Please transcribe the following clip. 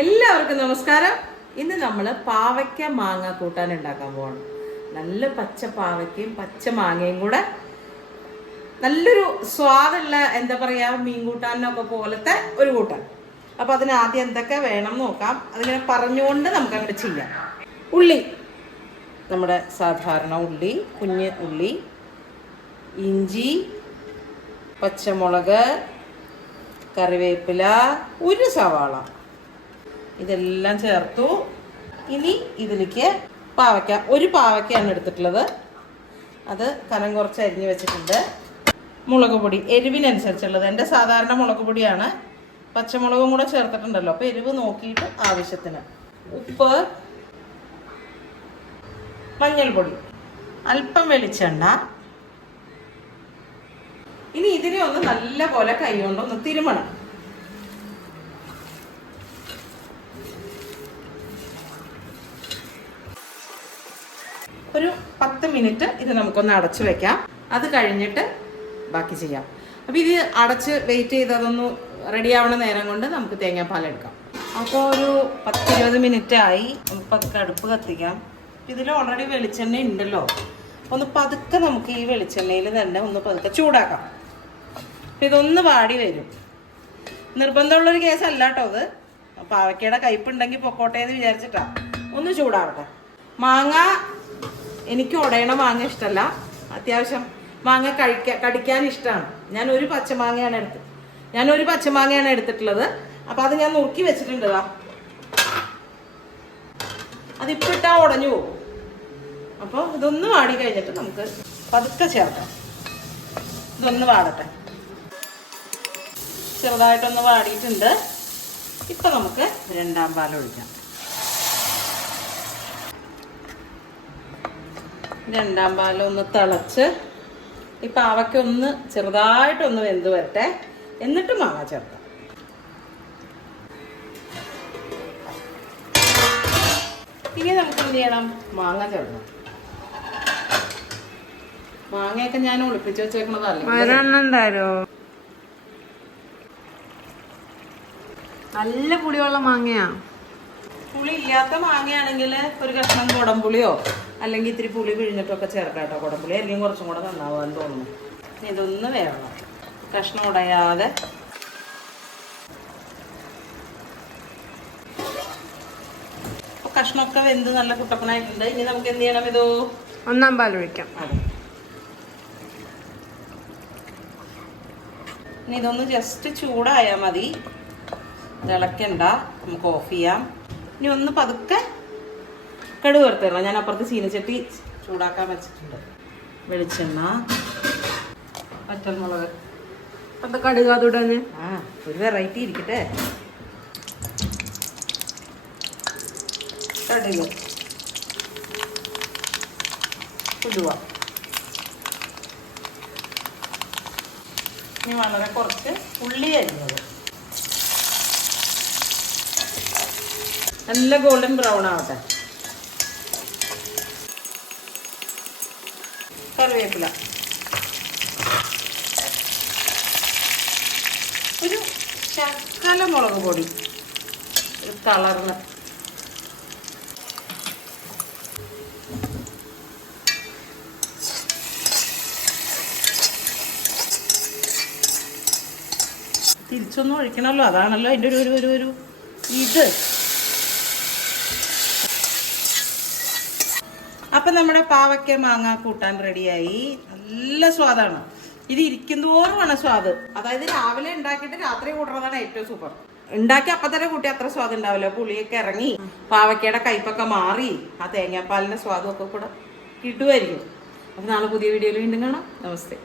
എല്ലാവർക്കും നമസ്കാരം. ഇന്ന് നമ്മൾ പാവയ്ക്ക മാങ്ങ കൂട്ടാൻ ഉണ്ടാക്കാൻ പോകണം നല്ല പച്ച പാവയ്ക്കയും പച്ച മാങ്ങയും കൂടെ നല്ലൊരു സ്വാദുള്ള എന്താ പറയുക മീൻ കൂട്ടാനൊക്കെ പോലത്തെ ഒരു കൂട്ടാൻ. അപ്പോൾ അതിന് ആദ്യം എന്തൊക്കെ വേണം നോക്കാം. അതിങ്ങനെ പറഞ്ഞുകൊണ്ട് നമുക്ക് അങ്ങോട്ട് ചെയ്യാം. ഉള്ളി. നമ്മുടെ സാധാരണ ഉള്ളി കുഞ്ഞ് ഉള്ളി ഇഞ്ചി പച്ചമുളക് കറിവേപ്പില ഒരു സവാള. ഇതെല്ലാം ചേർത്തു. ഇനി ഇതിലേക്ക് പാവയ്ക്ക ഒരു പാവയ്ക്കാണ് എടുത്തിട്ടുള്ളത്. അത് കനം കുറച്ച് അരിഞ്ഞ് വെച്ചിട്ടുണ്ട്. മുളക് പൊടി എരിവിനനുസരിച്ചുള്ളത്. എന്റെ സാധാരണ മുളക് പൊടിയാണ്. പച്ചമുളകും കൂടെ ചേർത്തിട്ടുണ്ടല്ലോ. അപ്പോൾ എരിവ് നോക്കിയിട്ട് ആവശ്യത്തിന്. ഉപ്പ് മഞ്ഞൾപ്പൊടി അല്പം വെളിച്ചെണ്ണ. ഇനി ഇതിനെ ഒന്ന് നല്ല പോലെ കൈ കൊണ്ടൊന്ന് തിരുമണം. ഒരു പത്ത് മിനിറ്റ് ഇത് നമുക്കൊന്ന് അടച്ചു വെക്കാം. അത് കഴിഞ്ഞിട്ട് ബാക്കി ചെയ്യാം. അപ്പോൾ ഇത് അടച്ച് വെയിറ്റ് ചെയ്ത് അതൊന്ന് റെഡി ആവണ നേരം കൊണ്ട് നമുക്ക് തേങ്ങാപ്പാൽ എടുക്കാം. അപ്പോൾ ഒരു പത്തിരുപത് മിനിറ്റ് ആയി. നമുക്ക് കടുപ്പ് കത്തിക്കാം. ഇതിൽ ഓൾറെഡി വെളിച്ചെണ്ണ ഉണ്ടല്ലോ. ഒന്ന് പതുക്കെ നമുക്ക് ഈ വെളിച്ചെണ്ണയിൽ തന്നെ ഒന്ന് പതുക്കെ ചൂടാക്കാം. അപ്പോൾ ഇതൊന്ന് വാടി വരും. നിർബന്ധമുള്ളൊരു കേസല്ല കേട്ടോ അത്. പാവയ്ക്കയുടെ കയ്പുണ്ടെങ്കിൽ പൊക്കോട്ടെ എന്ന് വിചാരിച്ചിട്ടാ. ഒന്ന് ചൂടാവട്ടെ. മാങ്ങ എനിക്ക് ഉടയണ മാങ്ങ ഇഷ്ടമല്ല അത്യാവശ്യം മാങ്ങ കഴിക്കാൻ കടിക്കാൻ ഇഷ്ടമാണ് ഞാൻ ഒരു പച്ചമാങ്ങയാണ് എടുത്തത് ഞാൻ ഒരു പച്ചമാങ്ങയാണ് എടുത്തിട്ടുള്ളത്. അപ്പോൾ അത് ഞാൻ നുറുക്കി വെച്ചിട്ടുണ്ട്. അതിപ്പോൾ ഇട്ടാൽ ഉടഞ്ഞു പോകും. അപ്പോൾ ഇതൊന്ന് വാടി കഴിഞ്ഞിട്ട് നമുക്ക് പതുക്കെ ചേർക്കാം. ഇതൊന്ന് വാടട്ടെ. ചെറുതായിട്ടൊന്ന് വാടിയിട്ടുണ്ട്. ഇപ്പം നമുക്ക് രണ്ടാം പാൽ ഒഴിക്കാം. രണ്ടാം ഒന്ന് തിളച്ച് ഈ പാവയ്ക്ക ഒന്ന് ചെറുതായിട്ടൊന്ന് വെന്ത് വരട്ടെ. എന്നിട്ട് മാങ്ങ ചേർക്കാം. ഇനി നമുക്ക് എന്ത് ചെയ്യണം? മാങ്ങ ചേർക്കണം മാങ്ങയൊക്കെ ഞാൻ ഒളിപ്പിച്ച് വെച്ചേക്കണതല്ലോ നല്ല പുളിയുള്ള മാങ്ങയാ. പുളി ഇല്ലാത്ത മാങ്ങയാണെങ്കിൽ ഒരു കഷ്ണം കുടംപുളിയോ അല്ലെങ്കിൽ ഇത്തിരി പുളി പിഴിഞ്ഞിട്ടൊക്കെ ചേർക്കാം കേട്ടോ കുടംപുളി. അല്ലെങ്കിൽ കുറച്ചും കൂടെ നന്നാവാൻ തോന്നുന്നു. ഇനി ഇതൊന്ന് വേണം കഷ്ണം ഉടയാതെ. കഷ്ണമൊക്കെ വെന്ത് നല്ല കുട്ടപ്പനായിട്ടുണ്ട്. ഇനി നമുക്ക് എന്ത് ചെയ്യണം ഇതോ? ഒന്നാം പാൽ ഒഴിക്കാം. ഇനി ഇതൊന്ന് ജസ്റ്റ് ചൂടായാൽ മതി. തിളക്കണ്ട. നമുക്ക് ഓഫ് ചെയ്യാം. ഇനി ഒന്ന് പതുക്കെ കടുക് വറുത്തരണം ഞാൻ അപ്പുറത്ത് ചീനച്ചട്ടി ചൂടാക്കാൻ വെച്ചിട്ടുണ്ട്. വെളിച്ചെണ്ണ പച്ചമുളക്. അപ്പൊ കടുക് അതുടനെ ആ ഒരു വെറൈറ്റി ഇരിക്കട്ടെ. കടുക്. ഉലുവ ഇനി വളരെ കുറച്ച് ഉള്ളി അരിഞ്ഞത്. നല്ല ഗോൾഡൻ ബ്രൗൺ ആവട്ടെ. കറിവേപ്പില. ഒരു ശക്കല മുളക് പൊടി. ഒരു കളറിന് തിരിച്ചൊന്നും ഒഴിക്കണമല്ലോ. അതാണല്ലോ അതിന്റെ ഒരു ഒരു ഒരു ഇത്. അപ്പം നമ്മുടെ പാവയ്ക്ക മാങ്ങ കൂട്ടാൻ റെഡിയായി. നല്ല സ്വാദാണ്. ഇത് ഇരിക്കുന്നതോറുമാണ് സ്വാദ്. അതായത് രാവിലെ ഉണ്ടാക്കിയിട്ട് രാത്രി കൂട്ടുന്നതാണ് ഏറ്റവും സൂപ്പർ ഉണ്ടാക്കി അപ്പം തന്നെ കൂട്ടി അത്ര സ്വാദ് ഉണ്ടാവില്ല. പുളിയൊക്കെ ഇറങ്ങി പാവയ്ക്കയുടെ കയ്പൊക്കെ മാറി ആ തേങ്ങാപ്പാലിന്റെ സ്വാദൊക്കെ ഒക്കെ കൂടെ കിട്ടുമായിരിക്കും അപ്പം നാളെ പുതിയ വീഡിയോയിൽ വീണ്ടും കാണാം. നമസ്തേ.